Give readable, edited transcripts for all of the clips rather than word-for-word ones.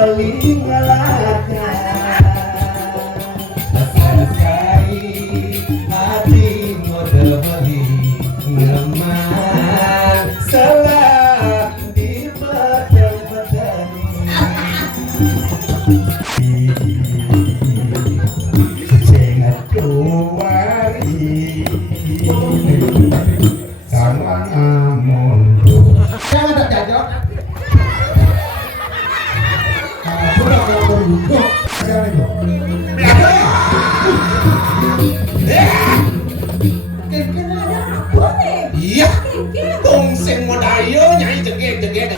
beli ngelaka selesai hati mode beli ngeman salah di petang-petani jangan kuari sama amondo jangan ada jajak pura kalau berunduk jangan itu iya tung sing modayo nyai jegek-jegek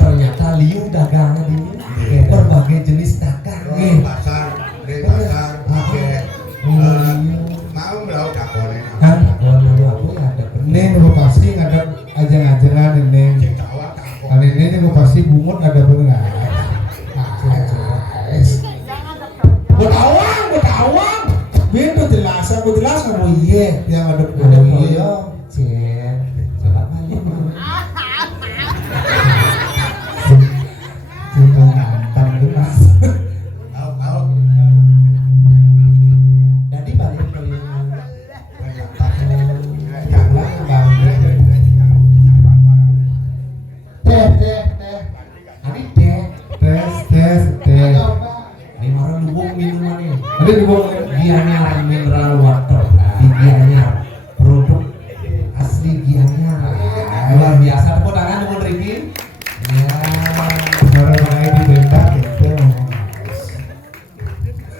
ternyata liu dagangan ini berbagai jenis dagang pasar mau melaut kakone kan aku ada neng pasti ada ajang-ajangan neng kali ini gue pasti bungut ada benar Butawang itu jelas aku jelas kamu iya yang ada iya cek coba balik itu mantap jelas tahu jadi balik ke teh ini marah lubung minuman ini ada lubung Gianyar mineral water Gianyar produk asli Gianyar luar biasa tepuk tangan untuk Ricky ya orang-orang di bentang itu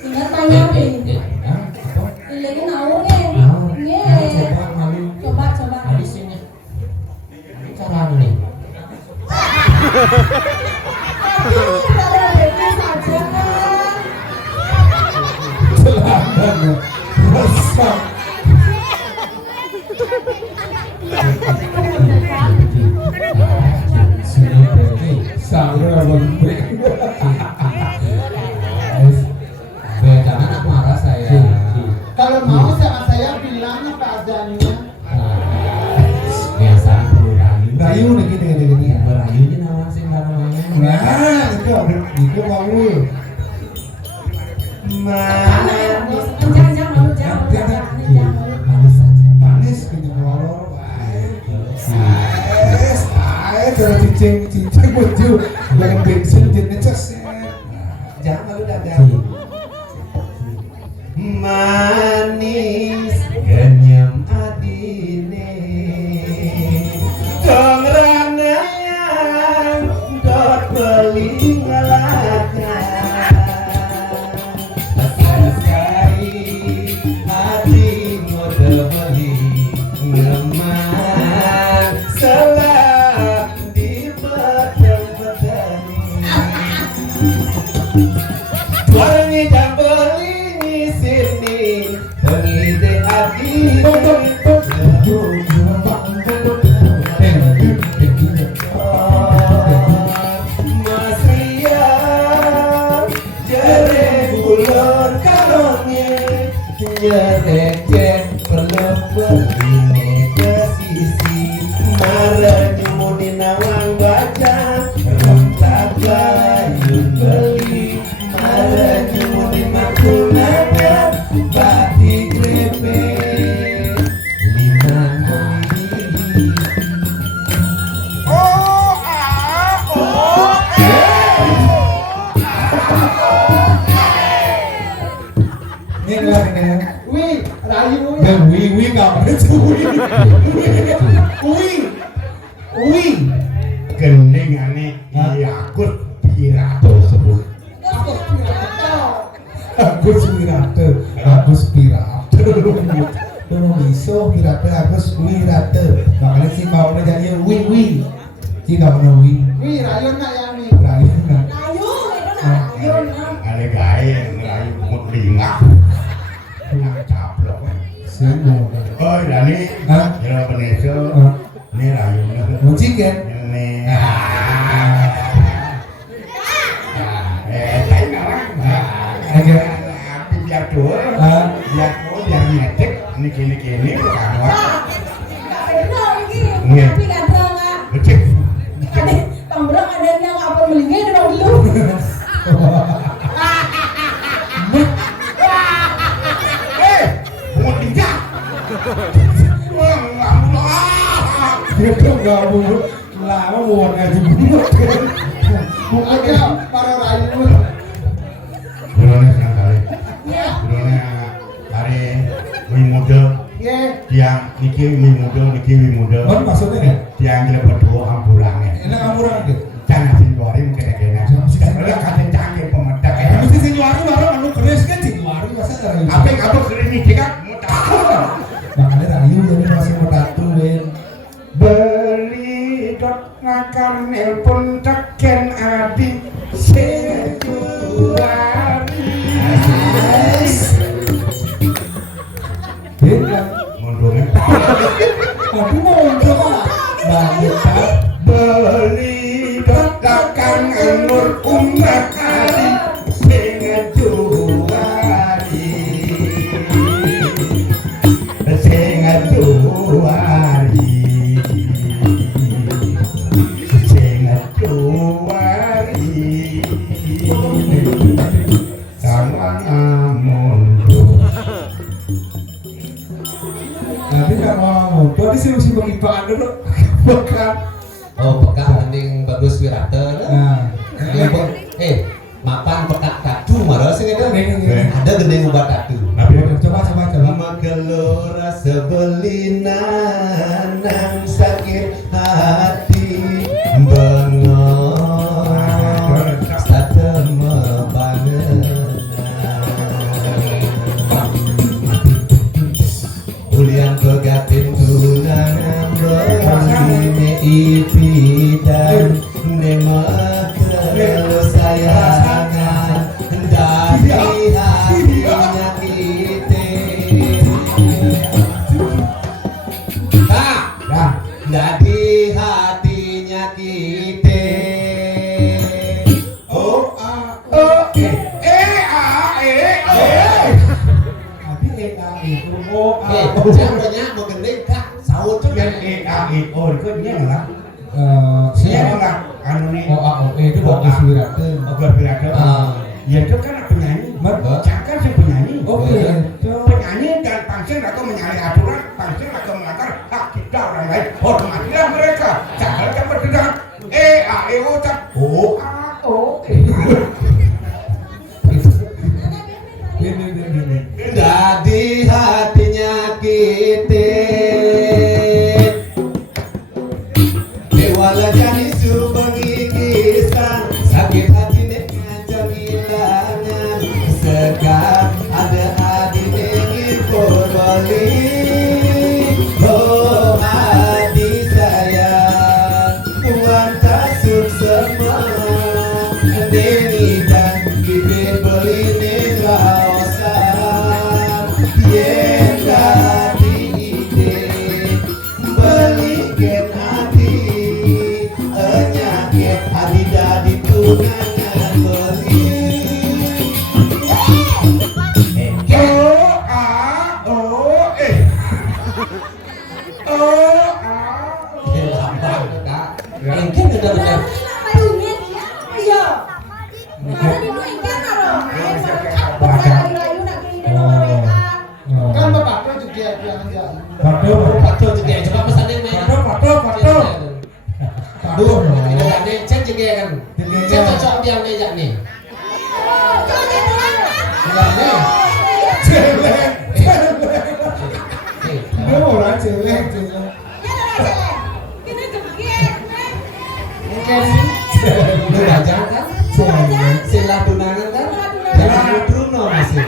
tinggal tanya nih lagi naung coba habisnya ini cara nih celana rusak sangat berbeda jangan aku marah saya Kalau mau sama saya bilang apa adanya. biasa perlu rayu nih gini berayu ini nama sih namanya nah itu kamu manis gitu ngolor cara cincin baju dengan bensin jenis cas jangan lalu dagang manis kenyam adine congrana yang dot beli ngelaka selesai hati mode beli ngeman salah di petang-petani wangi jam beli sini pengide hati Mas Ria jere bulur karone nyerek belum beli ke sisi marah nyumuni nawang baca rentak layun beli marah nyumuni makunaga batik grepe liman beli ini lagi Wih, rayu. dan wi kamu itu wi gending ane iya akut Agus Wirate. Agus Wirate. Belum bisa Wirate Agus Wirate. Makanya si kau udah jadi wi. Si kau udah wi. Wih, rayun nak ya mi. Rayu nak. Layu, itu nak layu nak. Ada gaya ngerayu kumut lingak. Caplok. Semua. Oh, ini Hah? ya Venesia. Ini rayunya. Mau chicken? Ini. Saya ngarang. Aja. Api biar dua. Biar ngetik. Ini kini kamu. Nggak benar ini. Iya. Tapi nggak berang ah. Becek. Ada pemberang ada yang apa melingnya ada dulu. Kumut lingak. Itu nggak mau lama mau ngaji bungut. Aja para rayu. Bulannya senang kali. Ya. Bulannya hari wi muda. Ye, Tiang niki wi muda. Kan maksudnya ya? Tiang gila berdua ambulannya. Enak kamu orang deh. Jangan sinwari mungkin kena. Sebenarnya kata canggih pemedak. Mesti sinyuari baru anu keris kan sinyuari masa rayu. Apa keren ini dia mudah. Makanya rayu jadi masih mau tatu Ben. Beli dot ngakar nelpon teken adi Februari. Ben. Mondongnya. Aku mau untuk banget kan. Beli dot ngakar ngur umat adi Februari. Nanti kalau mau tuh sih pengipaan dulu. Bukan. Oh, peka mending bagus wirate. Nah, Mapan peka tatu marah sih ada. Ini. Ada gede obat tatu. Coba. Magelora sebelinan nang sakit hati bengong satema panenang ulian pegatin tunangan berani ipidan nema kesayangan dari hatinya kita. Dari hatinya kita. Jangan banyak mengenai kak saut tuh kan. Oh, itu dia nggak? Siapa? Siapa nggak? Anu nih. Itu bagus wirate. Obat berada. Ya itu kan penyanyi. Cakar si penyanyi. Oke. Penyanyi dan pangsel atau menyalahi aturan, pangsel atau melanggar hak kita orang lain. Hormatilah mereka. Cakar kan bergerak. Tak. Dari hatinya kita. Dewala jadi subangi kisah sakit hati ngajak hilangnya segar ada hati ingin kembali. Oh hati sayang Tuhan kasut semua Deni dan bibir beli negraosan Yen hati ide belikan hati Enyakit hati dari tunangan beli. Engke udah benar. Layunya dia. Iya. Karena itu ikan aro. Layu nak kiri dan orang kan bapak tuh juga bilang aja. Patul juga coba pesannya main. Patul. Aduh, ini kan cek juga kan. Cek cocok dia meja nih. Enggak nih. Dia orang celek. Lu aja kan? Silah tunangan kan? Jangan Bruno masih.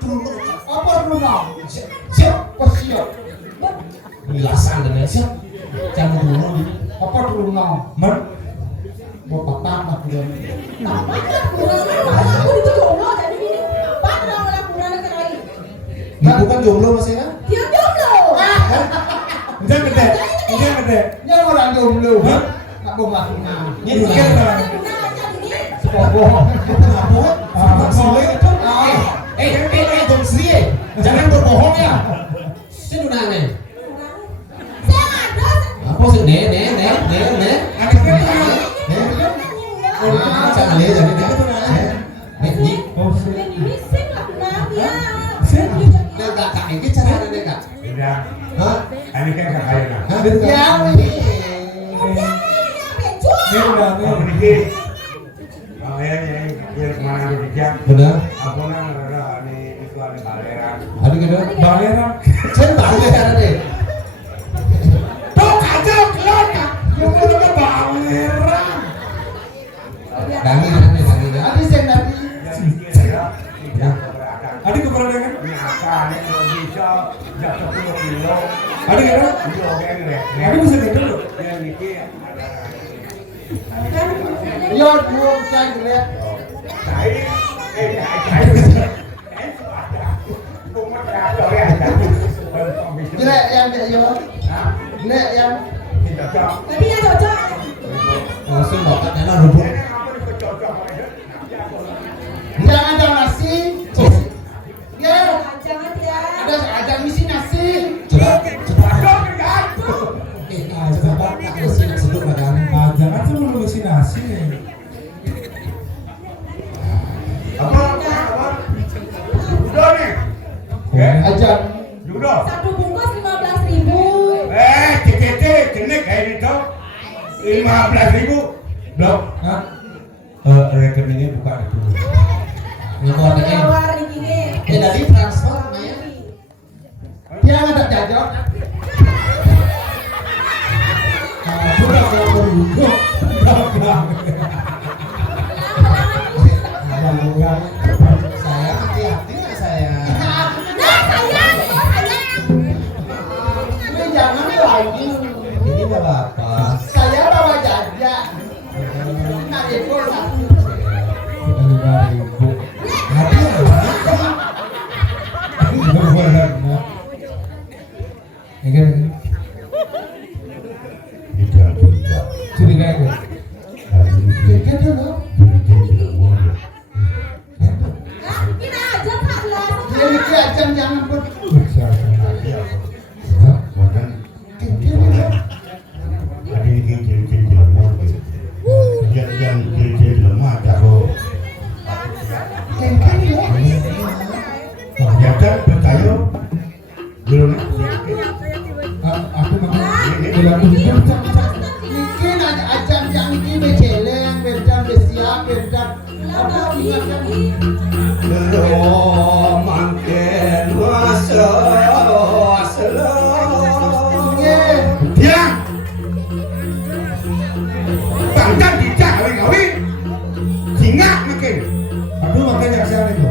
Trulung. Apa rumah? Siap. Siap. Ilasan dengan siap. Jangan dulu. Apa rumah? Men, Mau patah lah bulan. Aku itu jomblo jadi ini. Pak orang lakukan kerai. Nah, bukan jomblo Mas ya? Dia jomblo. jangan gede, jangan gede. Yang orang jomblo. Hah? Nggak mau melakukan. Ini Bukan, bukan. Bang. Sepogoh. Apa? Ah, Soleh itu. Dong Sri. Jangan berbohong ya. Ini dunane. Saya ada. Apa sih? Ne. Nah, Jangan lihat jadi dia. Ini. Oh, sih. ini sih nggak kenal dia. Nah, kakak ini cara ada kak. Tidak. Hah? Ini kan kakaknya. Hah? Yang Ini udah, Oh, ini. ini. Oh ya, kemana lu dijak? Benar. Aku nang ada itu ada kaleran. Ada gitu. Baleran. Saya balik ada deh. Tuh kacau kelot. Yang udah baleran. Dangi. tadi saya tadi. Adik keberadaan. Nyata nih kalau bisa jatuh 10 kilo. Adik kan? Iya, oke nih. Adik bisa gitu loh. Yang ini Yo, belum saya lihat. Jelek yang dia yo. Jelek yang Tapi yang cocok. Langsung bapak enak rubuk. jangan ada nasi. Ya, Jangan ya. ada misi nasi. Coba. Coba tak mesti seduk madam. Ah, jangan tuh belum isi nasi. Udah nih. Ajar. Udah. Satu bungkus 15.000. CCT jenik kayak itu 15.000. Blok. Hah? Rekeningnya buka itu. Nomor ini. Keluar ini. Dari transfer Maya. Dia ada jajak. Aku udah mau berhubung. Saya hati-hati nggak saya. Nah, sayang. Oh, sayang. Ini jangan lagi. Ini bapak. Saya bawa jajak. Nah, ekor satu. Kira dulu. Nah, kita aja Kak lah. Dia mikir ajan jangan pun. Kengkeng ya. Mungkin ada ajan yang ini bejeleng, berdan besiap, berdan apa ingatkan. Belum makin masa Iya. dia bangga dijak ngawi singak makin Aduh makanya kasihan itu.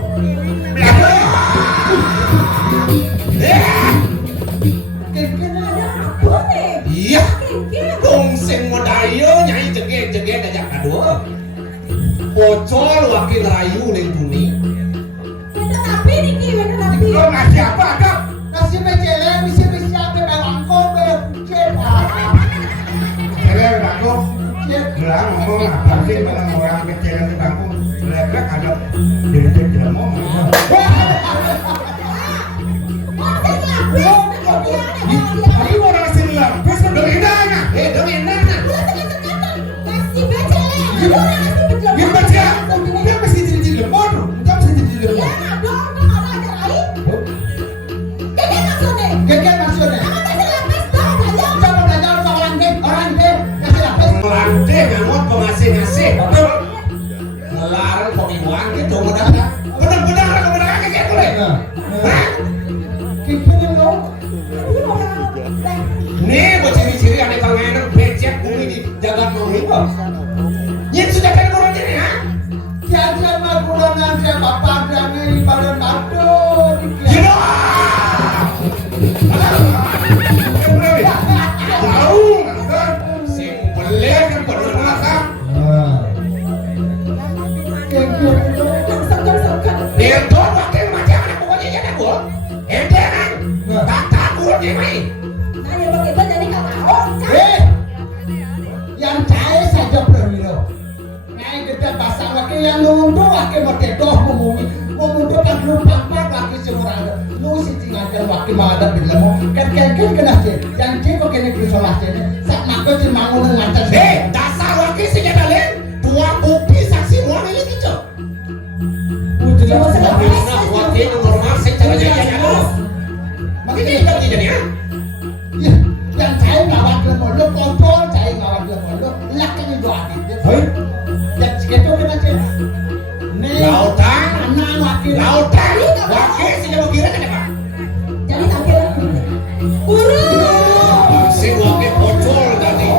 Kengkeng ada. Apa nih? Iya. Kiki. Dong sing modayo nyai jeget aja aduh. Bocor wakil rayu ning bumi. Beda tapi Niki, beda tapi. lo ngasih apa dok Nasi bejeleng, misi besiap, berangkong, berkucet. kira aku bilang ngomong apa sih malah orang kecil yang di kampung lebrek ada jadi tidak mau Ini mau nasi lapis udah indahnya. Dong enak. Dia baca. Dia mesti jadi lemon. Dia mesti jadi lemon. Kengkeng maksudnya. Coba belajar sama orang deh, nasi lapis. Lande ngamot pengasih-ngasih. Ngelarang pemiluan gitu benar. Benar-benar kayak gitu deh. Hah? Kengkeng lo. Nih buat ciri-ciri aneh panganan becek bumi di jagat mau itu. Nyet sudah kan orang ini ha? Jajan mah kulonan dia bapak dan ini pada batu. tuh. Kan? Tak takut ya mai. Nah, yang begitu jadi nggak tahu. Yang cair saja Prawiro. Ngai kita pasang lagi yang nunduh lagi mertedoh memunduh kan lupa lagi semua. Lu si tinggal lagi ada bila mau kan kena sih. Yang kiko kena krisolah sih. Sak mako si mangun ngantar. Dasar lagi sih kita lihat. Dua bukti saksi muang ini gitu. Jelas Nah, wakil normal secara jadinya dulu. Makanya kita jadi ya. yang cair ngawat lemon lu kontrol cair ngawat lemon lu lakukan itu hati. Dan segitu kena sih. Lautan, Anak wakil. wakil sih mau kira kan apa? Jadi tampil. Guru. Si wakil bocor tadi.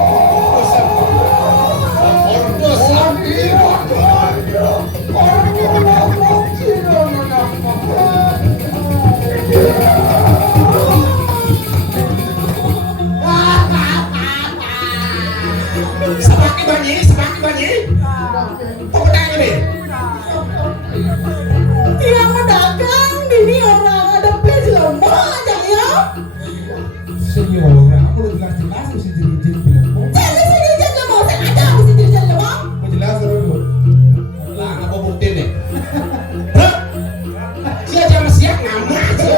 Sepaki banyak. Kok bertanya nih? Yang mendagang ini orang ada place lemah aja ya. Senyora, aku udah jelas mesti jadi bilang. Jadi sini jadi lemah, saya ada mesti jadi lemah. Mau jelas dulu. Lah nggak mau bukti nih. Hah? Dia jangan siap ngamak sih.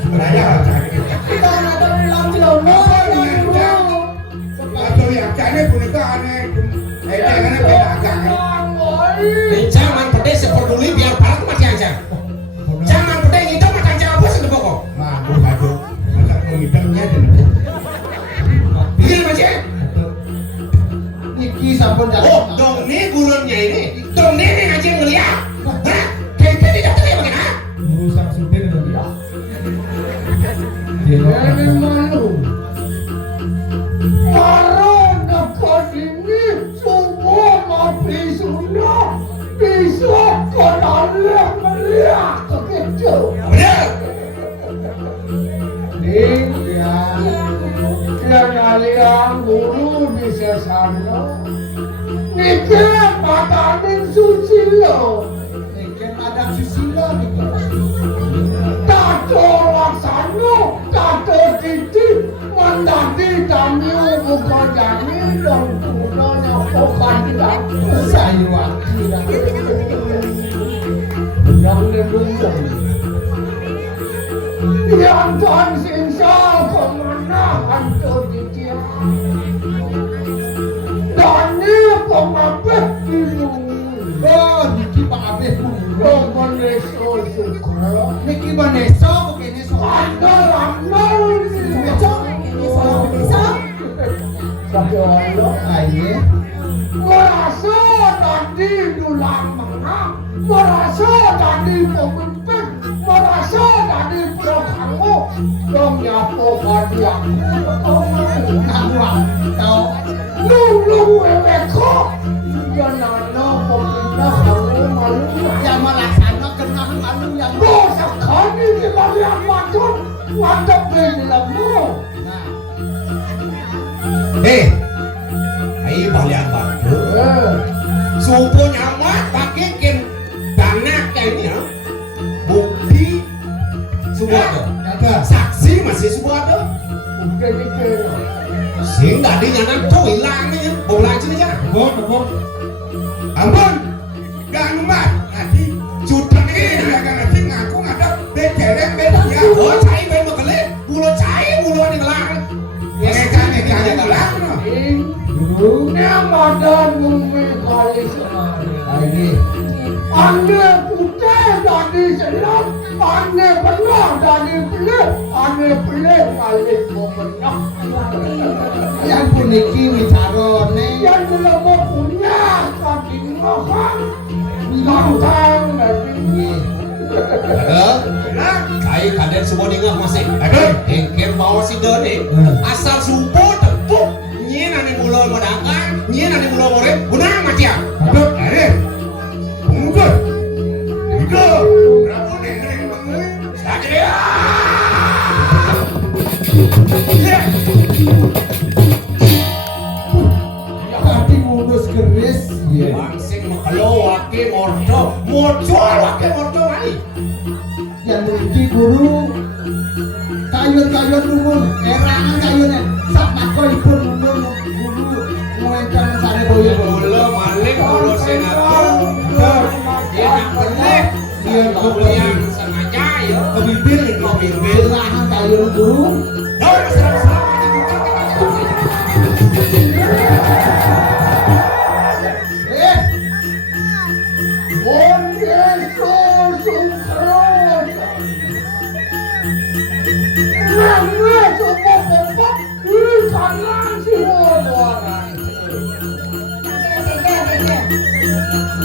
Sebenarnya Kita ada bilang lemah ya guru. atau yang kane punika aneh. Aneh pedagang. Jangan pedih seperduli biar parah mati aja. Jangan pedih itu makan jangan apa sih pokok. Wah, aduh. Masa penghitamnya deh. Iya macam. Niki sampun jalan. Oh, dong nih gulunnya ini. Dong nih ngaji ngeliat. Hah? Kayak tidak tahu ya bagaimana? Urusan supir dulu ya. Dia malu. Marah dekat ini semua mati sudah bisa kenalnya melihat kekecil. Benar. Dia kalian guru bisa sana. Nikah padanin susilo. Nikah padang susilo gitu. Tato laksana, tato titik, mendaki tamiu bukan jamin dan kudanya bukan tidak. Saya wakil. Yang lembut. Yang tuan sinsal kemana hantu dia. Dan ini pengabeh dulu. Oh, Niki pengabeh dulu. Oh, Baneso Sukra. Niki Baneso begini soal. Andal ini. Besok ini soal besok. Satu Allah. Aye. Merasa tadi dulang mana. Merasa tadi pemimpin. Merasa tadi kamu dong nyapo kadiak. Tahu. Nulung weweko. Jangan pemerintah kamu malu. Yang melaksanakan kenal malu yang dosa kami di bawah macam mantap belakmu. Ayo balik batu. Supo nyamat pakai kin dana kayaknya. Bukti semua ada. Saksi masih semua ada. Bukan itu. Sing tadi nyanak tuh hilang nih. Bola aja aja. Bon. Ampun. Gak numat. Nanti sudah ini nanti ngaku ada becereng bedanya. Oh cai ben bekele. Bulo cai bulo di gelang. Mereka aja gelang. Dulu Ramadan bumi kali semari. Ini ane putih dari selam, ane benar dari pelik, ane pelik kali pemenang. Yang puniki wicarone, yang belum punya kaki makan, makan lagi. Ada. Cai kaden semua dengar masih. Ada. Engker bawa si dene. Asal supo tepuk. Nyen ane bulo modakan, nyen ane bulo more, gunang mati ya. Aduh, Mungkin. Itu. Berapa nih bangun? Sakit ya. Kaki mundus keris, ya. Bangsing makalo wake mordo, mordo wake mordo kali. Iki guru kayun-kayun numun, erangan kayunnya sak makoipun numun guru ngewengkan sare boyo. Kula malik kula senator. Enak bener. Iya, Kemuliaan sengaja ya. Kebimbing ini kebimbing. erangan kayun guru. Dor serasa.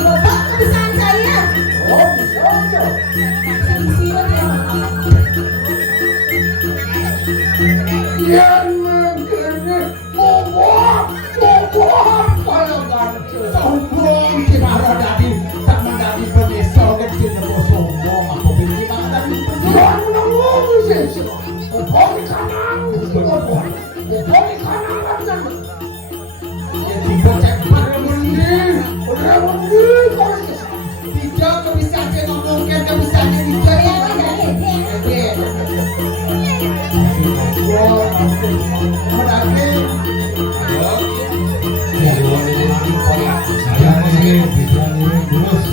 Bapak kebiasaan saya. Silat ya. Sombong di mana tadi tak menjadi penyeso kecil nebo sombong aku pilih mana tadi tidak kebiasaan ngomongkan kebiasaan Saya ini bilang ini Gunus.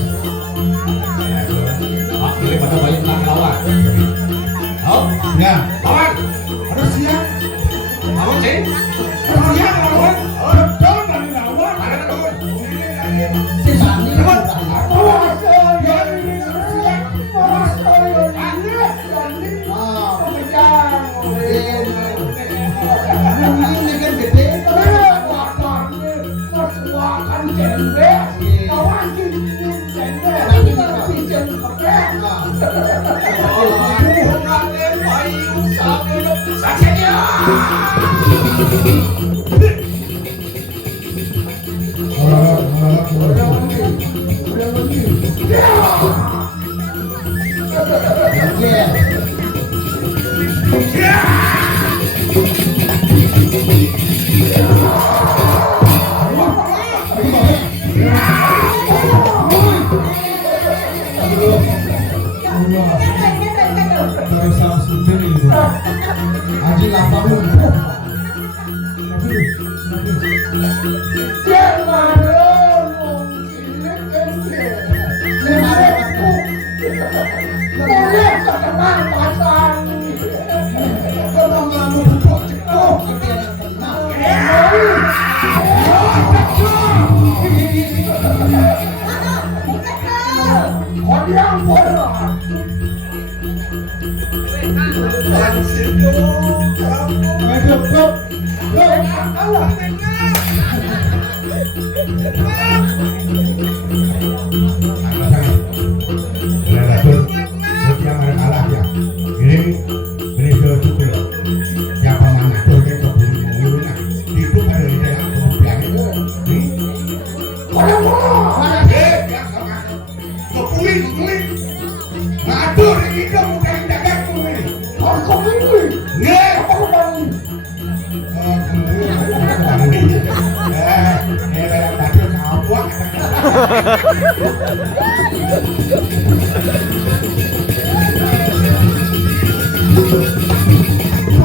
Daripada banyak nak lawan. Oh, Ya, lawan. harus siap. Lawan sih. Kalau dia lawan, betul dari lawan. Ada lawan. si Sani ini kan gede Dari salah sudut ini. Aji lapar lumpuh.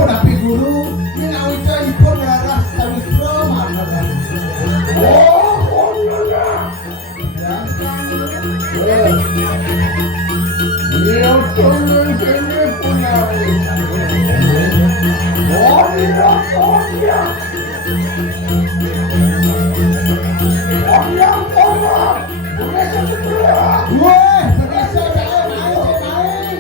Tapi guru minawita ipon darah sawitra mana Woi, berasa saya main.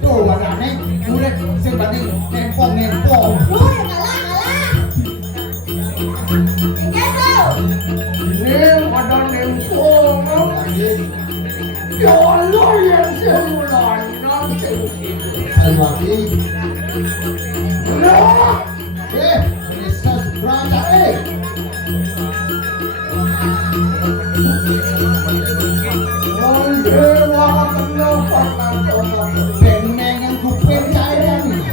Tuh warnanya kulit sing banding nempong-nempong. Lu yang kalah. Enggak tuh. Lagi. Bisa berangkat Pengen kuping saya nih.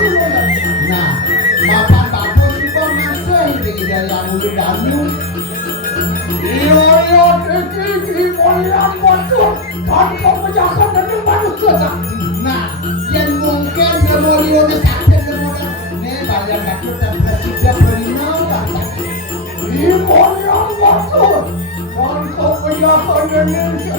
Nah, bapak bapak juga masih di dalam mulut dalam. Iya, ini mulia waktu tanpa menjaga dan manusia sakti. Nah, yang mungkin mulia sakti kemudian, nih banyak waktu dan presiden berinau sakti. Ini mulia waktu tanpa menjaga dan manusia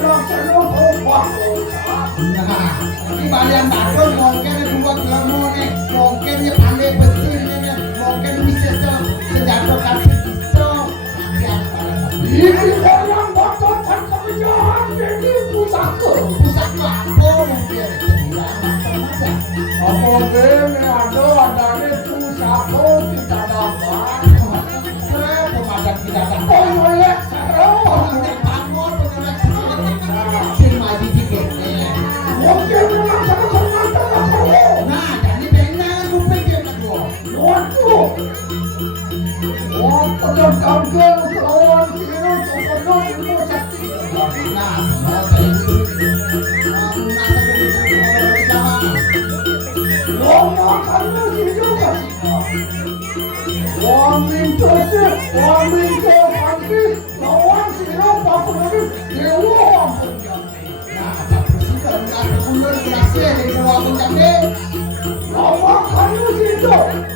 Nah, ini banyak waktu mungkin dua kelompok nih, mungkin ya pandai besi nih, mungkin bisa senjata kaki pisau. Ini orang motor dan kebijakan jadi pusaka apa mungkin apa ini ada ini pusaka tidak dapat pemadam tidak dapat oleh oleh bangun sin maju dikit mungkin memang sama nah jadi benar rupanya dia kedua waduh pada tanggal kawan kira coba itu sakti nah kamu hidup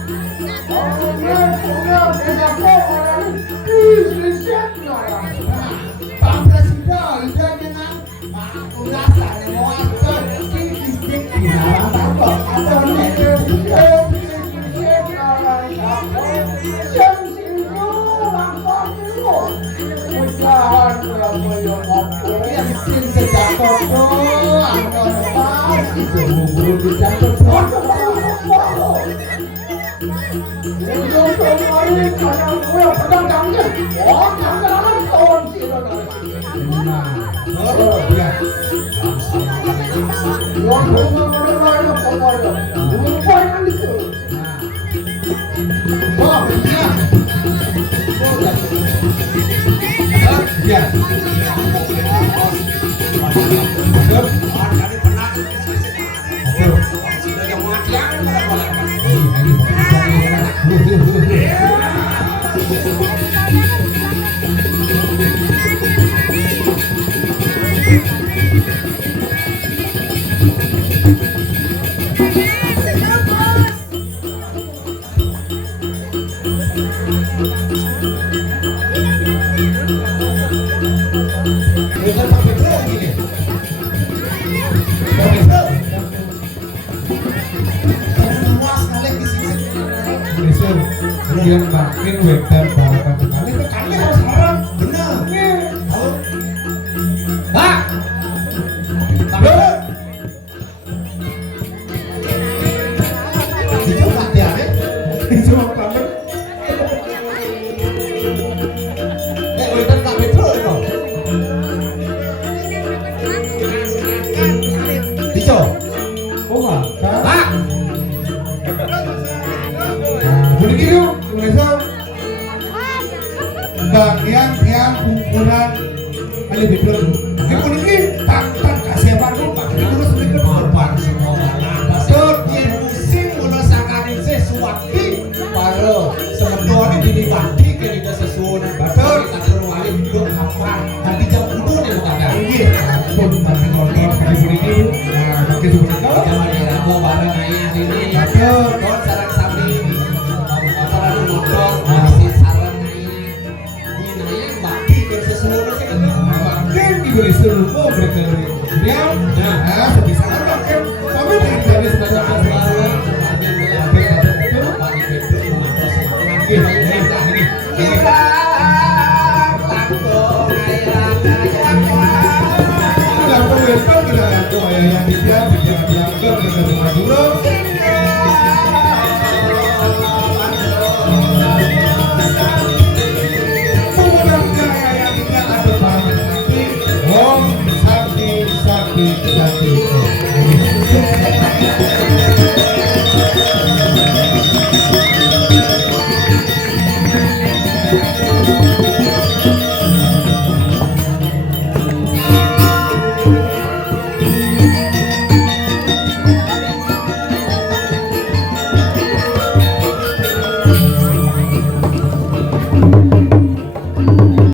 Yang makin wetan balapan sekali itu kali harus marah benar Pak dicoba dia dicoba pamer wetan tak betul itu dicoba oh Pak begitu misal bagian yang ukuran lebih betul itu ini tak kasih apa tuh terus sedikit korban semua betul yang pusing udah sakarin sesuatu baru sementara ini dibagi ke tidak sesuatu betul tak perlu lagi hidup apa nanti jam kudu nih bukan ada iya pun makin nonton kali ini makin suka kalau zaman era gua bareng ayah ini betul kau sarang sapi masih saran ini bagi ke sesuatu makin diberi seluruh berkali dia nah sebisa makin kami dari sebanyak baru Thank you.